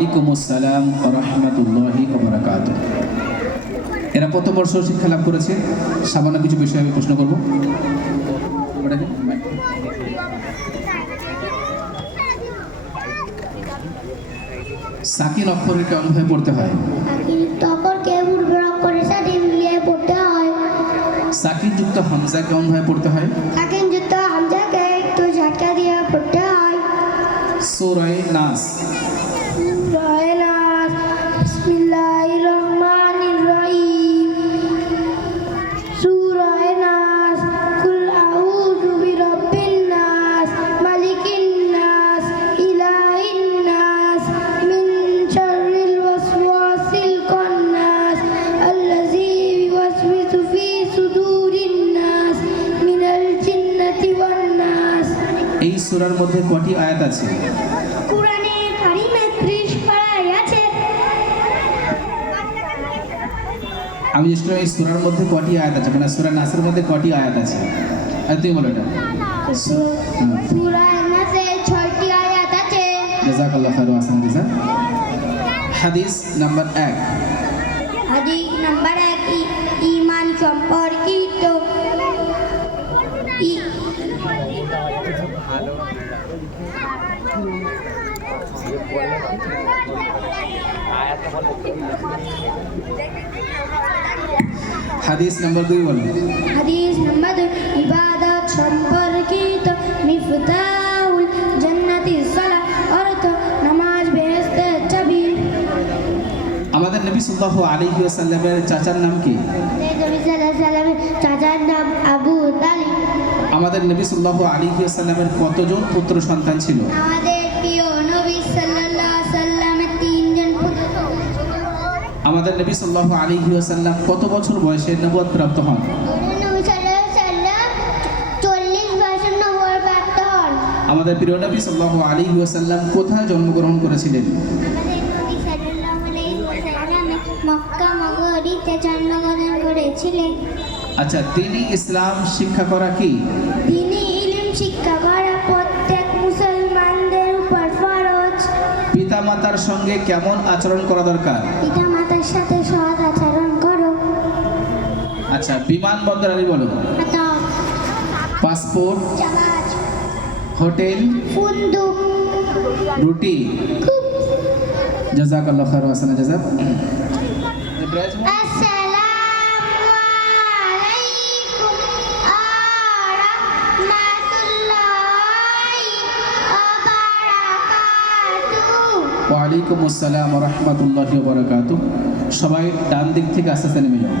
ওয়ালাইকুমুস সালাম ওয়া রাহমাতুল্লাহি ওয়া বারাকাতুহু। এরা প্রথম বর্ষ শিক্ষা লাভ করেছে। সামান্য কিছু বিষয়ে আমি প্রশ্ন করব। সাকিন অক্ষরে কেমন ভাবে পড়তে হয়? সাকিন যুক্ত হামজা কেমন ভাবে পড়তে হয়? সূরা নাস। বিসমিল্লাহির রহমানির রহিম। সূরা নাস। কুল আউযু বিরাব্বিন নাস, মালিকিন নাস, ইলাহিন নাস, মিন শাররিল ওয়াসওয়াসিল খান্নাস, আল্লাযী ইউওয়াসওয়িসু ফী সুদুরিন নাস, মিনাল জিন্নাতি ওয়ান নাস। এই সূরার মধ্যে কয়টি আয়াত আছে? কুরআনে কারীমে 30 পারা আছে। আমি জিজ্ঞেস করলাম এই সূরার মধ্যে কয়টি আয়াত আছে, মানে সূরা নাসের মধ্যে কয়টি আয়াত আছে? আর তুই বলো এটা। সূরা নাসে 6টি আয়াত আছে। জাযাকাল্লাহু খাইরান ওয়া আহসান জাযা। হাদিস নাম্বার 1। হাদিস নাম্বার 1, ঈমান সম্পর্কিত। হাদিস নাম্বার 2 বলো। হাদিস নাম্বার 2, ইবাদত সম্পর্কিত। মিফতাহুল জান্নাতি সালাত, অর্থ নামাজ বেহেশতের চাবি। আমাদের নবী সাল্লাল্লাহু আলাইহি ওয়াসাল্লামের চাচার নাম কি? নবী সাল্লাল্লাহু আলাইহি ওয়াসাল্লামের চাচার নাম আবু তালিব। আমাদের নবী সাল্লাল্লাহু আলাইহি ওয়াসাল্লামের কতজন পুত্র সন্তান ছিল? আমাদের প্রিয় নবী সাল্লাল্লাহু আলাইহি ওয়াসাল্লামের 3 জন পুত্র ছিল। আমাদের নবী সাল্লাল্লাহু আলাইহি ওয়াসাল্লাম কত বছর বয়সে নবুয়ত প্রাপ্ত হন? নবী সাল্লাল্লাহু আলাইহি ওয়াসাল্লাম 40 বছর নবুয়ত প্রাপ্ত হন। আমাদের প্রিয় নবী সাল্লাল্লাহু আলাইহি ওয়াসাল্লাম কোথায় জন্মগ্রহণ করেছিলেন? আমাদের নবী সাল্লাল্লাহু আলাইহি ওয়াসাল্লাম মক্কা নগরীতে জন্মগ্রহণ করেছিলেন। আচ্ছা, তিনি ইসলাম শিক্ষা করা কি? তিনি ইলম শিক্ষা করা প্রত্যেক মুসলমানদের উপর ফরজ। পিতামাতার সঙ্গে কেমন আচরণ করা দরকার? পিতামাতার সাথে সৎ আচরণ করো। আচ্ছা, বিমানবন্দর আলী বলো। পাসপোর্ট, জাহাজ, হোটেল, ফুন্দুক, রুটি। জাযাকাল্লাহু খাইরান ওয়া আহসান জাযা। আসসালামু আলাইকুম ওয়া রাহমাতুল্লাহি ওয়া বারাকাতুহু। ওয়ালাইকুমুস সালাম ওয়া রাহমাতুল্লাহি ওয়া বারাকাতুহু। সবাই ডান দিক থেকে আস্তে আস্তে নেমে যাও।